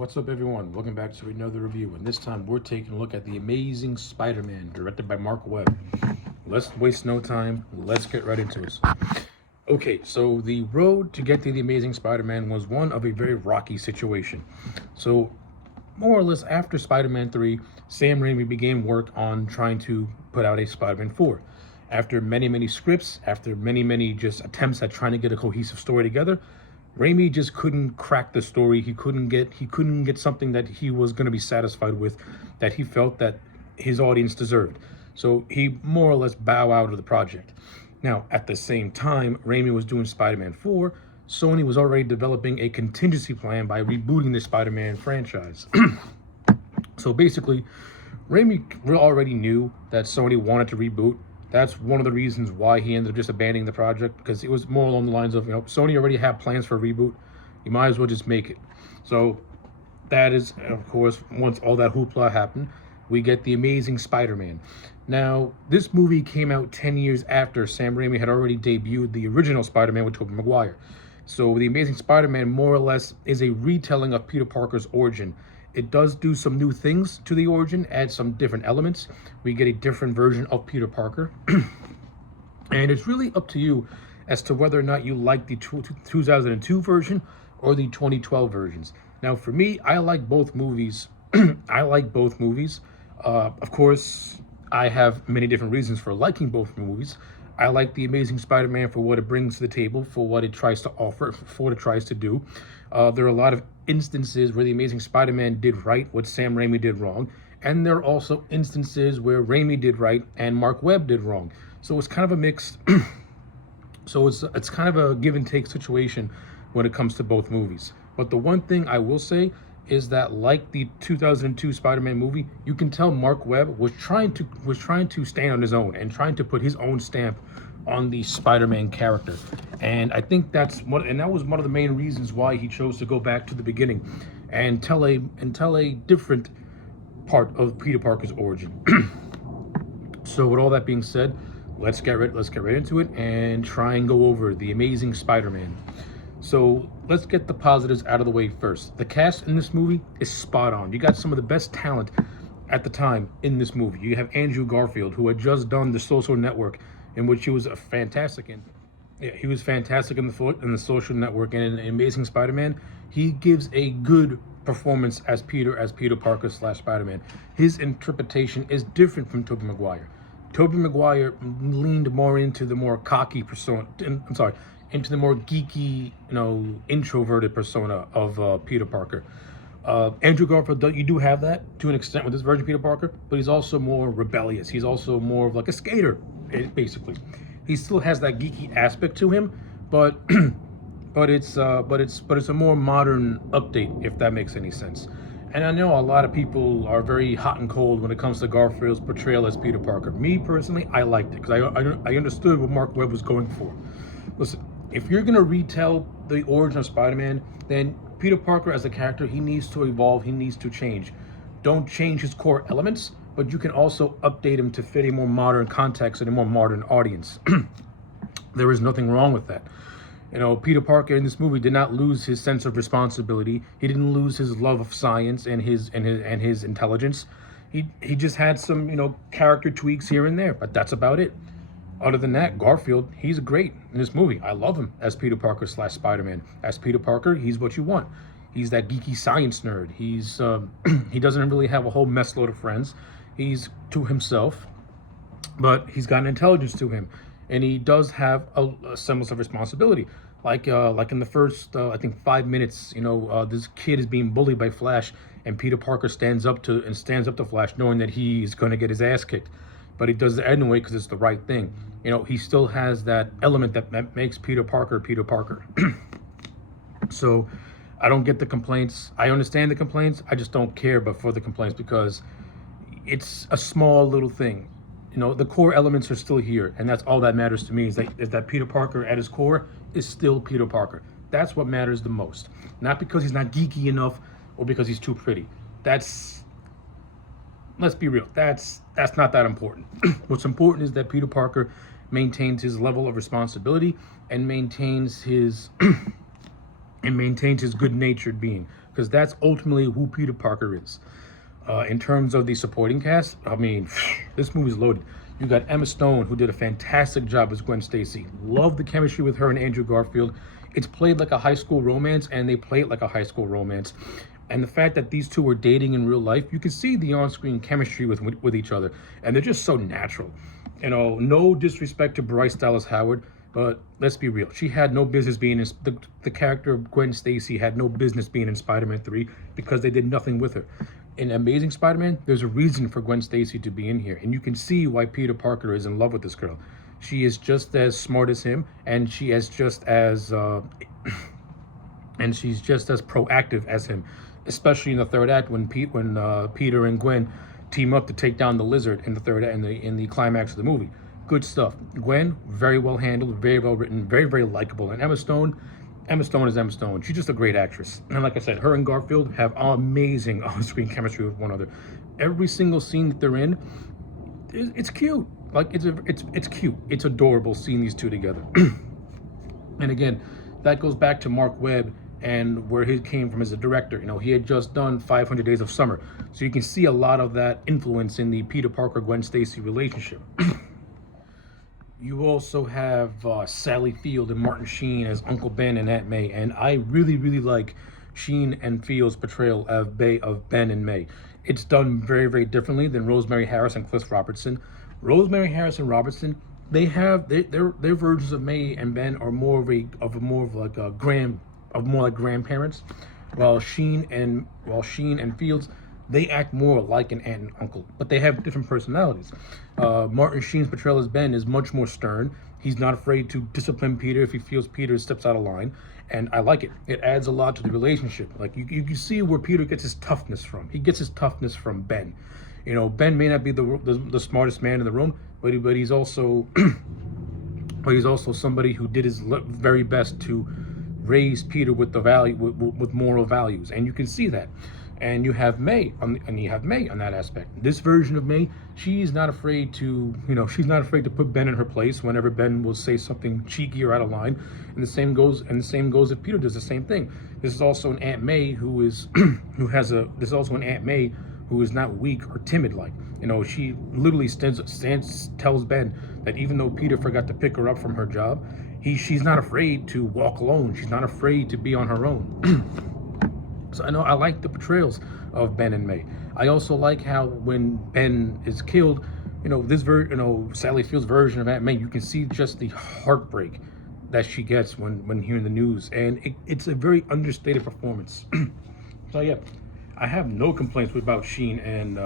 What's up, everyone? Welcome back to another review, and this time we're taking a look at The Amazing Spider-Man, directed by Marc Webb. Let's waste no time. Let's get right into it. Okay, so the road to get to The Amazing Spider-Man was one of a very rocky situation. So, more or less after Spider-Man 3, Sam Raimi began work on trying to put out a Spider-Man 4. After many scripts, after many just attempts at trying to get a cohesive story together, Raimi just couldn't crack the story. He couldn't get something that he was going to be satisfied with, that he felt that his audience deserved. So he more or less bowed out of the project. Now, at the same time, Raimi was doing Spider-Man 4. Sony was already developing a contingency plan by rebooting the Spider-Man franchise. So basically, Raimi already knew that Sony wanted to reboot. That's one of the reasons why he ended up just abandoning the project, because it was more along the lines of, Sony already had plans for a reboot. You might as well just make it. So that is, of course, once all that hoopla happened, we get The Amazing Spider-Man. Now, this movie came out 10 years after Sam Raimi had already debuted the original Spider-Man with Tobey Maguire. So The Amazing Spider-Man more or less is a retelling of Peter Parker's origin. It does do some new things to the origin, add some different elements. We get a different version of Peter Parker. And it's really up to you as to whether or not you like the 2002 version or the 2012 versions. Now, for me, I like both movies. I like both movies. Of course, I have many different reasons for liking both movies. I like The Amazing Spider-Man for what it brings to the table, for what it tries to offer, for what it tries to do. There are a lot of instances where The Amazing Spider-Man did right what Sam Raimi did wrong, and there are also instances where Raimi did right and Marc Webb did wrong. So it's kind of a mixed so it's kind of a give and take situation when it comes to both movies. But the one thing I will say is that, like the 2002 Spider-Man movie, you can tell Marc Webb was trying to stand on his own and trying to put his own stamp on the Spider-Man character. And I think that was one of the main reasons why he chose to go back to the beginning and tell a different part of Peter Parker's origin. So with all that being said, let's get right into it and try and go over The Amazing Spider-Man. So let's get the positives out of the way first. The cast in this movie is spot on. You got some of the best talent at the time in this movie. You have Andrew Garfield, who had just done The Social Network, in which he was fantastic in. Yeah, he was fantastic in the Social Network, and in Amazing Spider-Man, he gives a good performance as Peter Parker / Spider-Man. His interpretation is different from Tobey Maguire. Tobey Maguire leaned more into the more cocky persona. Into the more geeky, introverted persona of Peter Parker. Andrew Garfield, you do have that to an extent with this version of Peter Parker, but he's also more rebellious. He's also more of like a skater, basically. He still has that geeky aspect to him, but it's a more modern update, if that makes any sense. And I know a lot of people are very hot and cold when it comes to Garfield's portrayal as Peter Parker. Me personally, I liked it because I understood what Marc Webb was going for. Listen, if you're going to retell the origin of Spider-Man, then Peter Parker as a character, he needs to evolve, he needs to change. Don't change his core elements, but you can also update him to fit a more modern context and a more modern audience. There is nothing wrong with that. Peter Parker in this movie did not lose his sense of responsibility. He didn't lose his love of science and his intelligence. He just had some, character tweaks here and there, but that's about it. Other than that, Garfield, he's great in this movie. I love him as Peter Parker / Spider-Man. As Peter Parker, he's what you want. He's that geeky science nerd. He doesn't really have a whole mess load of friends. He's to himself, but he's got an intelligence to him, and he does have a semblance of responsibility. Like in the first, I think 5 minutes, this kid is being bullied by Flash, and Peter Parker stands up to Flash, knowing that he's going to get his ass kicked. But he does it anyway because it's the right thing. He still has that element that makes Peter Parker Peter Parker. So I don't get the complaints. I understand the complaints. I just don't care but for the complaints because it's a small little thing. The core elements are still here, and that's all that matters to me is that Peter Parker at his core is still Peter Parker. That's what matters the most. Not because he's not geeky enough or because he's too pretty. Let's be real, that's not that important. What's important is that Peter Parker maintains his level of responsibility and maintains his and maintains his good-natured being, because that's ultimately who Peter Parker is. In terms of the supporting cast, I mean, this movie's loaded. You got Emma Stone, who did a fantastic job as Gwen Stacy. Love the chemistry with her and Andrew Garfield. It's played like a high school romance, and they play it like a high school romance. And the fact that these two were dating in real life, you can see the on-screen chemistry with each other, and they're just so natural. You know, no disrespect to Bryce Dallas Howard, but let's be real. She had no business being in the character of Gwen Stacy had no business being in Spider-Man 3 because they did nothing with her. In Amazing Spider-Man, there's a reason for Gwen Stacy to be in here, and you can see why Peter Parker is in love with this girl. She is just as smart as him, and she is just as and she's just as proactive as him, especially in the third act when Peter and Gwen team up to take down the Lizard in the third in the climax of the movie. Good stuff. Gwen, very well handled, very well written, very, very likable. And Emma Stone is Emma Stone. She's just a great actress. And like I said, her and Garfield have amazing on-screen chemistry with one another. Every single scene that they're in, it's cute. Like it's cute. It's adorable seeing these two together. And again, that goes back to Marc Webb and where he came from as a director. You know, he had just done 500 Days of Summer, so you can see a lot of that influence in the Peter Parker Gwen Stacy relationship. You also have Sally Field and Martin Sheen as Uncle Ben and Aunt May, and I really, really like Sheen and Field's portrayal of Ben and May. It's done very, very differently than Rosemary Harris and Cliff Robertson. Rosemary Harris and Robertson, their versions of May and Ben are more like grandparents, while Sheen and Fields, they act more like an aunt and uncle, but they have different personalities. Martin Sheen's portrayal as Ben is much more stern. He's not afraid to discipline Peter if he feels Peter steps out of line, and I like it. It adds a lot to the relationship. Like you can see where Peter gets his toughness from. He gets his toughness from Ben. You know, Ben may not be the smartest man in the room, but he's also somebody who did his very best to raise Peter with with moral values, and you can see that. And you have May on that aspect. This version of May, she's not afraid to put Ben in her place whenever Ben will say something cheeky or out of line. And the same goes if Peter does the same thing. This is also an Aunt May who is not weak or timid like. You know, she literally tells Ben that even though Peter forgot to pick her up from her job, she's not afraid to walk alone. She's not afraid to be on her own. So I like the portrayals of Ben and May. I also like how when Ben is killed, Sally Field's version of Aunt May, you can see just the heartbreak that she gets when hearing the news, and it's a very understated performance. So yeah, I have no complaints about Sheen and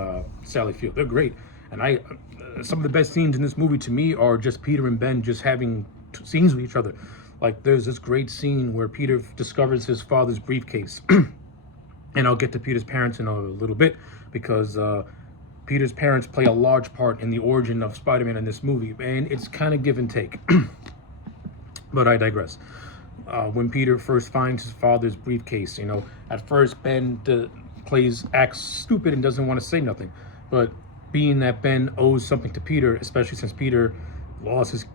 Sally Field. They're great, and some of the best scenes in this movie to me are just Peter and Ben just having scenes with each other. Like there's this great scene where Peter discovers his father's briefcase. And I'll get to Peter's parents in a little bit, because Peter's parents play a large part in the origin of Spider-Man in this movie, and it's kind of give and take. But I digress. When Peter first finds his father's briefcase, at first Ben acts stupid and doesn't want to say nothing. But being that Ben owes something to Peter, especially since Peter lost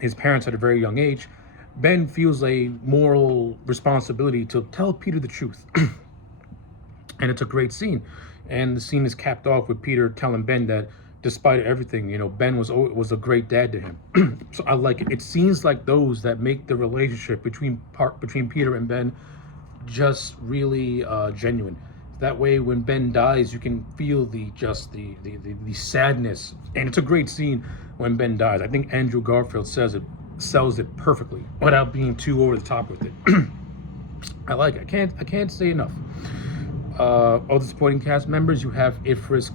his parents at a very young age, Ben feels a moral responsibility to tell Peter the truth. And it's a great scene. And the scene is capped off with Peter telling Ben that despite everything, Ben was a great dad to him. So I like it. It's scenes like those that make the relationship between Peter and Ben just really genuine. That way, when Ben dies, you can feel the sadness. And it's a great scene when Ben dies. I think Andrew Garfield sells it perfectly without being too over the top with it. I like it. I can't say enough. Other supporting cast members, you have Ifris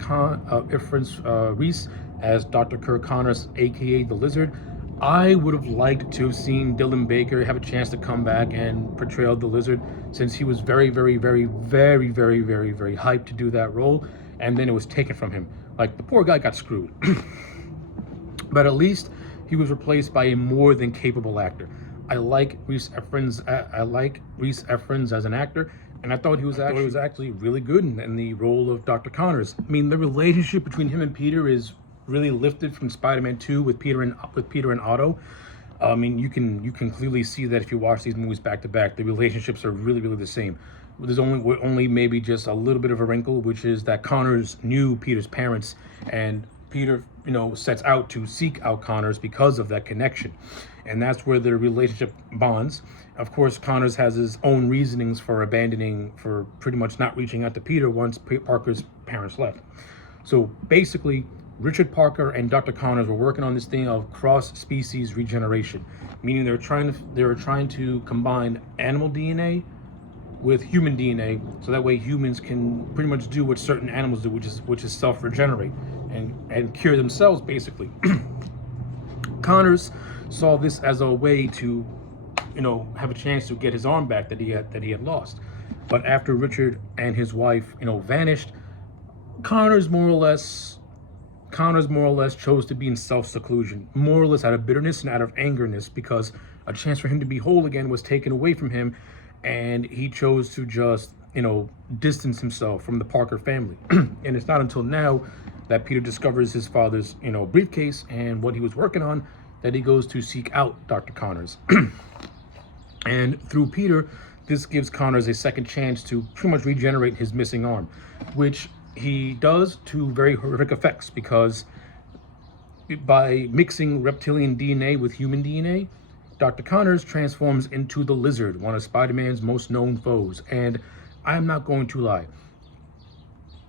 Reese as Dr. Kirk Connors, aka the Lizard. I would have liked to have seen Dylan Baker have a chance to come back and portray the Lizard, since he was very, very, very, very, very, very, very hyped to do that role, and then it was taken from him. Like, the poor guy got screwed. But at least he was replaced by a more than capable actor. I like Rhys Ifans as an actor, and I thought he was actually really good in the role of Dr. Connors. I mean, the relationship between him and Peter is really lifted from Spider-Man 2 with Peter and Otto. I mean, you can clearly see that if you watch these movies back to back, the relationships are really the same. There's only maybe just a little bit of a wrinkle, which is that Connors knew Peter's parents, and Peter, sets out to seek out Connors because of that connection, and that's where the relationship bonds. Of course, Connors has his own reasonings for pretty much not reaching out to Peter once Parker's parents left. So basically, Richard Parker and Dr. Connors were working on this thing of cross-species regeneration, meaning they were trying to combine animal DNA with human DNA, so that way humans can pretty much do what certain animals do, which is self-regenerate and cure themselves, basically. Connors saw this as a way to, have a chance to get his arm back that he had lost. But after Richard and his wife, vanished, Connors more or less chose to be in self-seclusion, more or less out of bitterness and out of angerness, because a chance for him to be whole again was taken away from him, and he chose to just, distance himself from the Parker family. And it's not until now that Peter discovers his father's, briefcase and what he was working on, that he goes to seek out Dr. Connors. And through Peter, this gives Connors a second chance to pretty much regenerate his missing arm, which he does to very horrific effects, because by mixing reptilian DNA with human DNA, Dr. Connors transforms into the Lizard, one of Spider-Man's most known foes. And I'm not going to lie,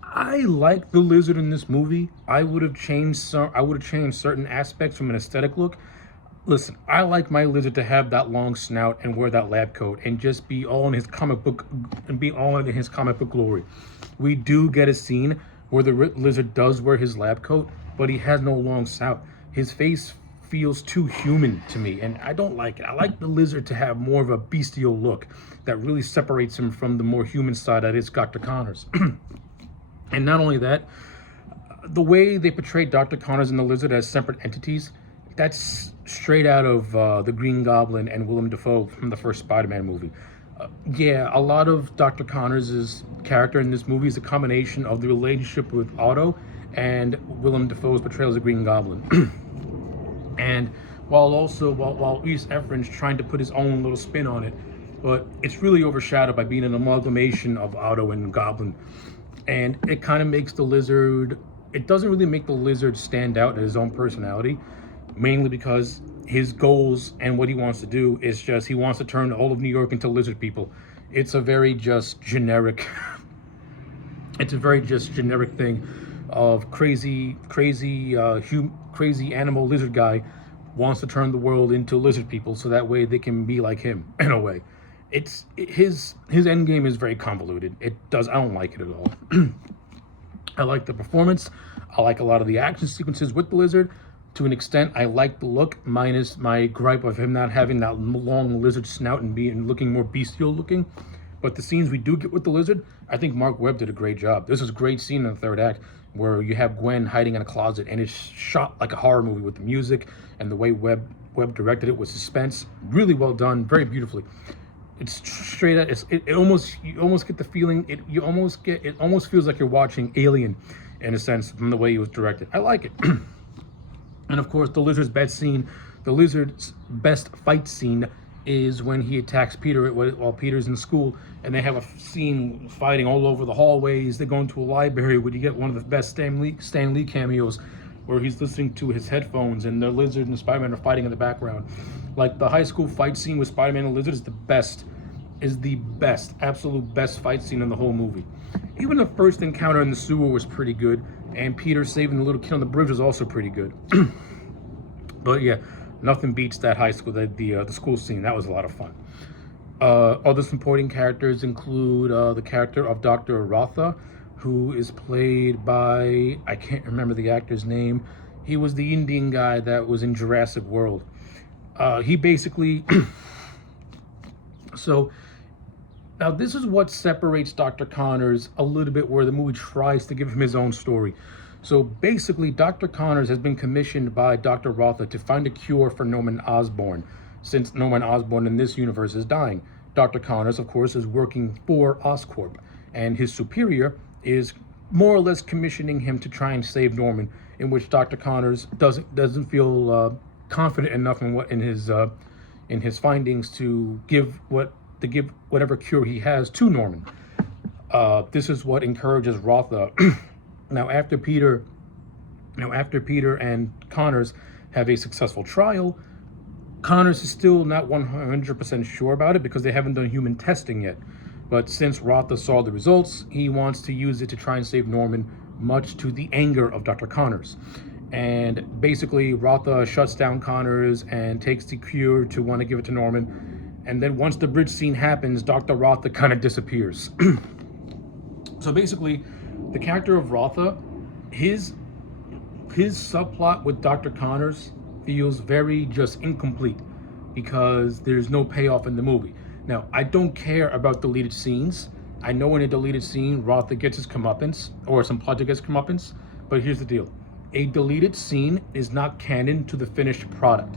I like the Lizard in this movie. I would have changed certain aspects from an aesthetic look. Listen, I like my Lizard to have that long snout and wear that lab coat and just be all in his comic book glory. We do get a scene where the Lizard does wear his lab coat, but he has no long snout. His face feels too human to me, and I don't like it. I like the Lizard to have more of a bestial look that really separates him from the more human side that is Dr. Connors. And not only that, the way they portrayed Dr. Connors and the Lizard as separate entities, that's straight out of the Green Goblin and Willem Dafoe from the first Spider-Man movie. Yeah, a lot of Dr. Connors' character in this movie is a combination of the relationship with Otto and Willem Dafoe's portrayal as the Green Goblin. And while Reese Efron's trying to put his own little spin on it, but it's really overshadowed by being an amalgamation of Otto and Goblin. And it kind of makes the Lizard, it doesn't really make the Lizard stand out in his own personality, mainly because his goals and what he wants to do is just, he wants to turn all of New York into lizard people. It's a very just generic thing of crazy animal lizard guy wants to turn the world into lizard people so that way they can be like him in a way. His end game is very convoluted. I don't like it at all. I like the performance. I like a lot of the action sequences with the Lizard. To an extent, I like the look, minus my gripe of him not having that long lizard snout and looking more bestial looking. But the scenes we do get with the Lizard, I think Marc Webb did a great job. This is a great scene in the third act where you have Gwen hiding in a closet, and it's shot like a horror movie with the music and the way Webb directed it with suspense. Really well done, very beautifully. It's straight out. You almost get the feeling. It almost feels like you're watching Alien, in a sense, from the way it was directed. I like it. And of course, the Lizard's best fight scene is when he attacks Peter while Peter's in school, and they have a scene fighting all over the hallways. They go into a library where you get one of the best Stan Lee cameos, where he's listening to his headphones and the Lizard and Spider-Man are fighting in the background. Like, the high school fight scene with Spider-Man and Lizard is the best, absolute best fight scene in the whole movie. Even the first encounter in the sewer was pretty good, and Peter saving the little kid on the bridge was also pretty good. But yeah, nothing beats that high school, the school scene. That was a lot of fun. Other supporting characters include the character of Dr. Rotha, who is played by, I can't remember the actor's name. He was the Indian guy that was in Jurassic World. He basically... So, now this is what separates Dr. Connors a little bit, where the movie tries to give him his own story. So basically, Dr. Connors has been commissioned by Dr. Rotha to find a cure for Norman Osborn, since Norman Osborn in this universe is dying. Dr. Connors, of course, is working for Oscorp, and his superior is more or less commissioning him to try and save Norman, in which Dr. Connors doesn't feel confident enough in his findings to give whatever cure he has to Norman. This is what encourages Rotha. Now after Peter and Connors have a successful trial, Connors is still not 100% sure about it because they haven't done human testing yet. But since Rotha saw the results, he wants to use it to try and save Norman, much to the anger of Dr. Connors. And basically, Rotha shuts down Connors and takes the cure to want to give it to Norman. And then once the bridge scene happens, Dr. Rotha kind of disappears. So basically, the character of Rotha, his subplot with Dr. Connors feels very just incomplete because there's no payoff in the movie. Now, I don't care about deleted scenes. I know in a deleted scene, Rotha gets his comeuppance, or some project gets comeuppance, but here's the deal. A deleted scene is not canon to the finished product.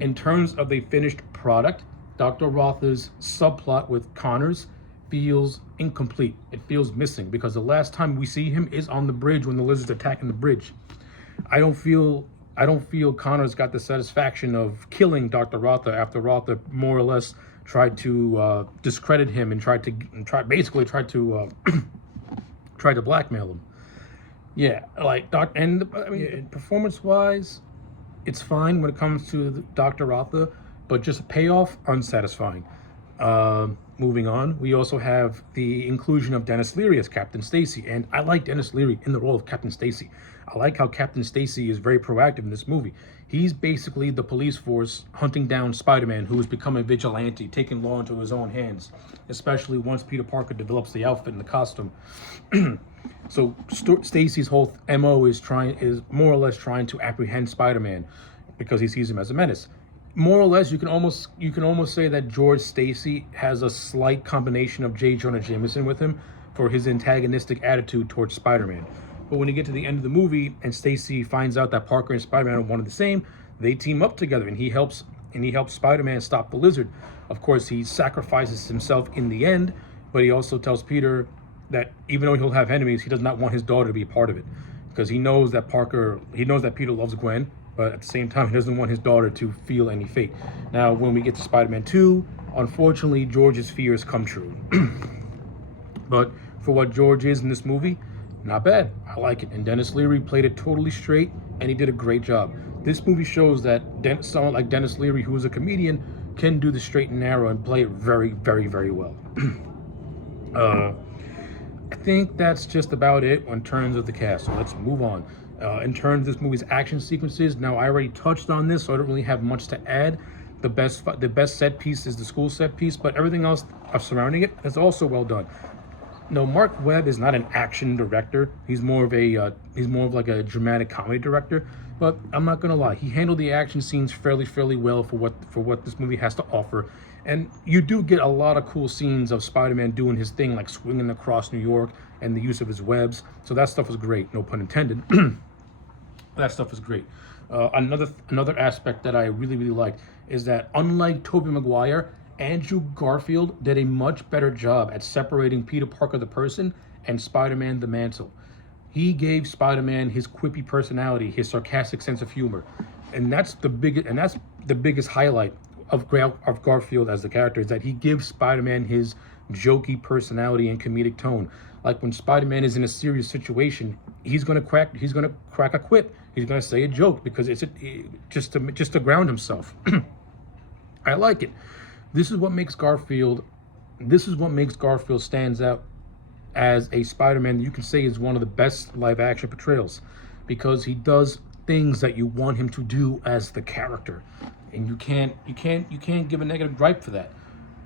In terms of the finished product, Dr. Rotha's subplot with Connors feels incomplete. It feels missing because the last time we see him is on the bridge when the lizard's attacking the bridge. I don't feel Connors got the satisfaction of killing Dr. Rotha after Rotha more or less tried to discredit him and tried to blackmail him. Yeah, like performance-wise, it's fine when it comes to Dr. Rotha, but just payoff, unsatisfying. Moving on, we also have the inclusion of Dennis Leary as Captain Stacy, and I like Dennis Leary in the role of Captain Stacy. I like how Captain Stacy is very proactive in this movie. He's basically the police force hunting down Spider-Man, who has become a vigilante, taking law into his own hands, especially once Peter Parker develops the outfit and the costume. So Stacy's whole MO is more or less trying to apprehend Spider-Man because he sees him as a menace. More or less, you can almost say that George Stacy has a slight combination of J. Jonah Jameson with him for his antagonistic attitude towards Spider-Man. But when you get to the end of the movie and Stacy finds out that Parker and Spider-Man are one and the same, they team up together and he helps Spider-Man stop the lizard. Of course, he sacrifices himself in the end, but he also tells Peter that even though he'll have enemies, he does not want his daughter to be a part of it because he knows that Peter loves Gwen, but at the same time, he doesn't want his daughter to feel any fate. Now, when we get to Spider-Man 2, unfortunately, George's fears come true. But for what George is in this movie, not bad. I like it. And Dennis Leary played it totally straight, and he did a great job. This movie shows that someone like Dennis Leary, who is a comedian, can do the straight and narrow and play it very, very, very well. I think that's just about it in terms of the cast. So let's move on. In terms of this movie's action sequences, now I already touched on this, so I don't really have much to add. The best set piece is the school set piece, but everything else surrounding it is also well done. No, Marc Webb is not an action director. He's more of like a dramatic comedy director. But I'm not gonna lie, he handled the action scenes fairly well for what this movie has to offer. And you do get a lot of cool scenes of Spider-Man doing his thing, like swinging across New York and the use of his webs. So that stuff was great, no pun intended. That stuff is great. Another aspect that I really liked is that unlike Tobey Maguire, Andrew Garfield did a much better job at separating Peter Parker the person and Spider-Man the mantle. He gave Spider-Man his quippy personality, his sarcastic sense of humor, and that's the biggest highlight of Garfield as the character, is that he gives Spider-Man his jokey personality and comedic tone. Like when Spider-Man is in a serious situation, he's gonna crack a quip. He's gonna say a joke because it's just to ground himself. I like it. This is what makes Garfield stands out as a Spider-Man that you can say is one of the best live action portrayals, because he does things that you want him to do as the character, and you can't give a negative gripe for that.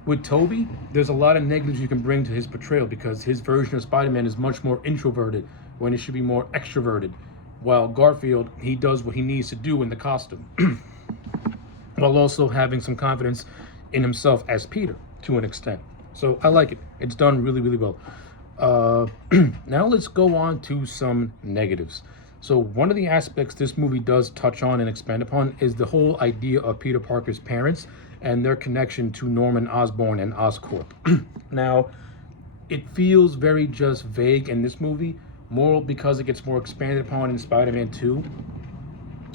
With Tobey, there's a lot of negatives you can bring to his portrayal because his version of Spider-Man is much more introverted when it should be more extroverted, while Garfield, he does what he needs to do in the costume while also having some confidence in himself as Peter to an extent. So I like it. It's done really well. Now let's go on to some negatives. So one of the aspects this movie does touch on and expand upon is the whole idea of Peter Parker's parents and their connection to Norman Osborn and Oscorp. Now, it feels very just vague in this movie, more because it gets more expanded upon in Spider-Man 2.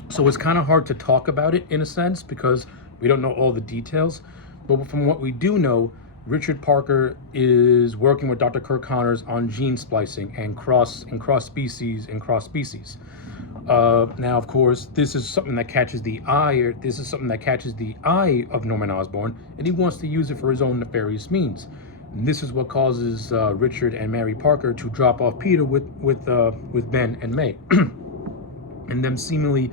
So it's kind of hard to talk about it in a sense because we don't know all the details. But from what we do know, Richard Parker is working with Dr. Kirk Connors on gene splicing and cross species. Now, of course, this is something that catches the eye, or this is something that catches the eye of Norman Osborn, and he wants to use it for his own nefarious means. And this is what causes Richard and Mary Parker to drop off Peter with Ben and May. And them seemingly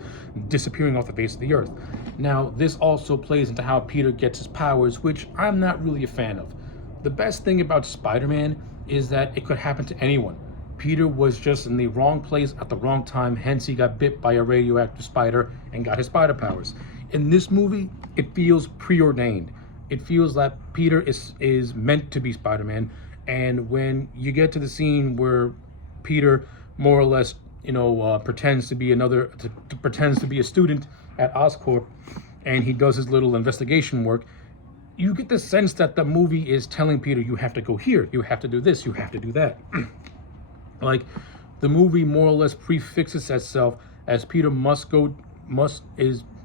disappearing off the face of the earth. Now, this also plays into how Peter gets his powers, which I'm not really a fan of. The best thing about Spider-Man is that it could happen to anyone. Peter was just in the wrong place at the wrong time, hence he got bit by a radioactive spider and got his spider powers. In this movie, it feels preordained. It feels that Peter is meant to be Spider-Man, and when you get to the scene where Peter more or less pretends to be a student at Oscorp, and he does his little investigation work, you get the sense that the movie is telling Peter, you have to go here, you have to do this, you have to do that. Like, the movie more or less prefixes itself as Peter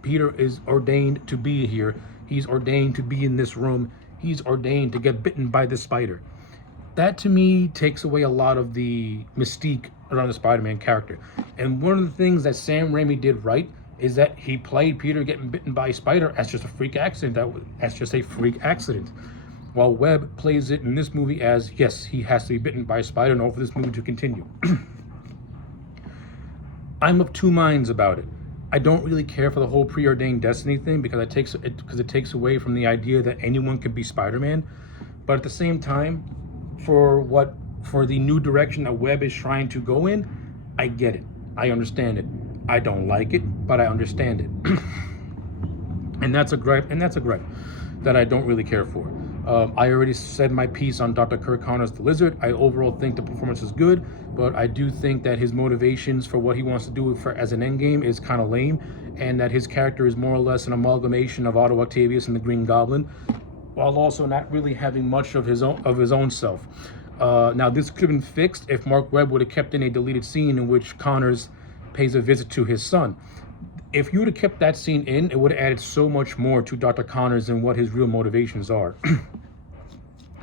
Peter is ordained to be here. He's ordained to be in this room. He's ordained to get bitten by this spider. That to me takes away a lot of the mystique around the Spider-Man character. And one of the things that Sam Raimi did right is that he played Peter getting bitten by a spider as just a freak accident. That's just a freak accident. While Webb plays it in this movie as, yes, he has to be bitten by a spider in order for this movie to continue. I'm of two minds about it. I don't really care for the whole preordained destiny thing because it takes away from the idea that anyone can be Spider-Man. But at the same time, for the new direction that Webb is trying to go in, I get it. I understand it. I don't like it, but I understand it. And that's a gripe that I don't really care for. I already said my piece on Dr. Kirk Connors the Lizard. I overall think the performance is good, but I do think that his motivations for what he wants to do as an endgame is kind of lame, and that his character is more or less an amalgamation of Otto Octavius and the Green Goblin, while also not really having much of his own self. Now, this could have been fixed if Marc Webb would have kept in a deleted scene in which Connors pays a visit to his son. If you would have kept that scene in, it would have added so much more to Dr. Connors and what his real motivations are.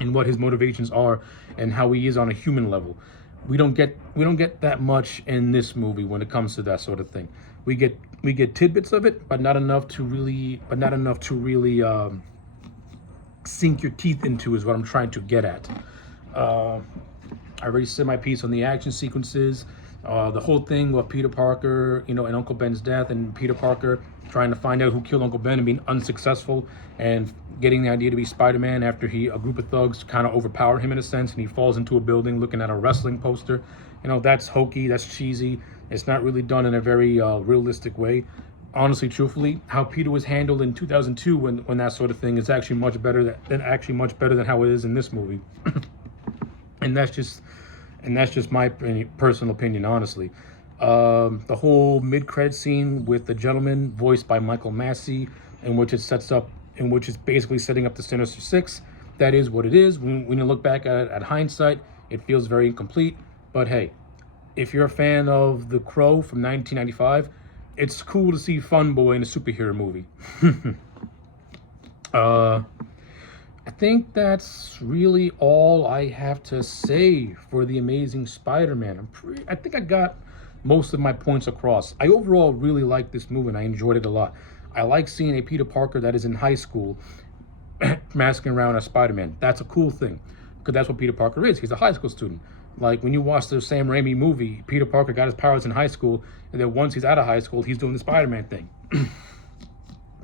And how he is on a human level. We don't get that much in this movie when it comes to that sort of thing. We get tidbits of it, but not enough to really sink your teeth into, is what I'm trying to get at. I already said my piece on the action sequences. The whole thing with Peter Parker, and Uncle Ben's death, and Peter Parker trying to find out who killed Uncle Ben and being unsuccessful, and getting the idea to be Spider-Man after a group of thugs kind of overpower him in a sense, and he falls into a building looking at a wrestling poster. That's hokey, that's cheesy. It's not really done in a very realistic way. Honestly, truthfully, how Peter was handled in 2002 when that sort of thing is actually much better than how it is in this movie. And that's just my personal opinion, honestly. The whole mid-credit scene with the gentleman voiced by Michael Massey, in which is basically setting up the Sinister Six. That is what it is. When you look back at hindsight, it feels very incomplete. But hey, if you're a fan of The Crow from 1995, it's cool to see Fun Boy in a superhero movie. I think that's really all I have to say for The Amazing Spider-Man. I think I got most of my points across. I overall really like this movie and I enjoyed it a lot. I like seeing a Peter Parker that is in high school masking around as Spider-Man. That's a cool thing, because that's what Peter Parker is. He's a high school student. Like when you watch the Sam Raimi movie, Peter Parker got his powers in high school, and then once he's out of high school, he's doing the Spider-Man thing.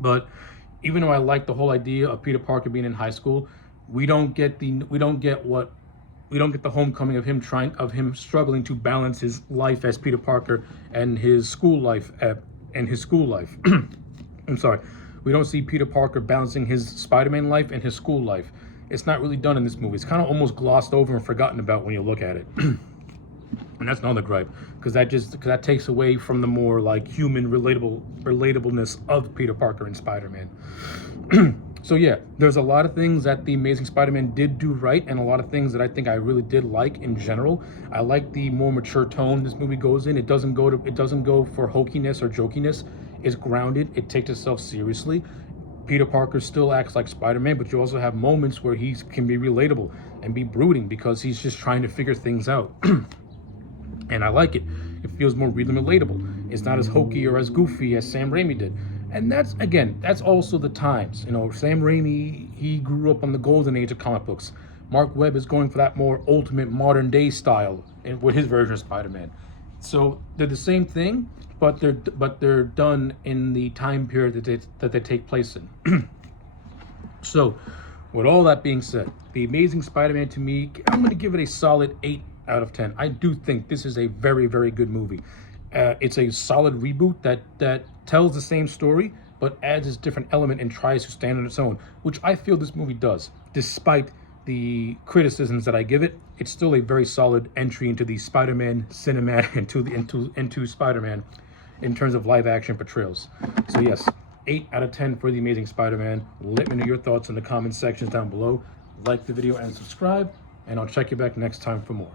But even though I like the whole idea of Peter Parker being in high school, we don't get the homecoming of him struggling to balance his life as Peter Parker and his school life. I'm sorry. We don't see Peter Parker balancing his Spider-Man life and his school life. It's not really done in this movie. It's kind of almost glossed over and forgotten about when you look at it. And that's another gripe, because that takes away from the more like human relatability of Peter Parker and Spider-Man. So yeah, there's a lot of things that the Amazing Spider-Man did do right, and a lot of things that I think I really did like in general. I like the more mature tone this movie goes in. It doesn't go for hokiness or jokiness. It's grounded. It takes itself seriously. Peter Parker still acts like Spider-Man, but you also have moments where he can be relatable and be brooding because he's just trying to figure things out. And I like it. It feels more really relatable. It's not as hokey or as goofy as Sam Raimi did. And that's, again, that's also the times. You know, Sam Raimi, he grew up on the golden age of comic books. Marc Webb is going for that more ultimate modern day style with his version of Spider-Man. So they're the same thing, but they're done in the time period that they take place in. So, with all that being said, The Amazing Spider-Man to me, I'm going to give it a solid 8 out of 10. I do think this is a very, very good movie. It's a solid reboot that tells the same story, but adds this different element and tries to stand on its own, which I feel this movie does. Despite the criticisms that I give it, it's still a very solid entry into the Spider-Man cinema, into Spider-Man in terms of live action portrayals. So yes, 8 out of 10 for The Amazing Spider-Man. Let me know your thoughts in the comment sections down below. Like the video and subscribe, and I'll check you back next time for more.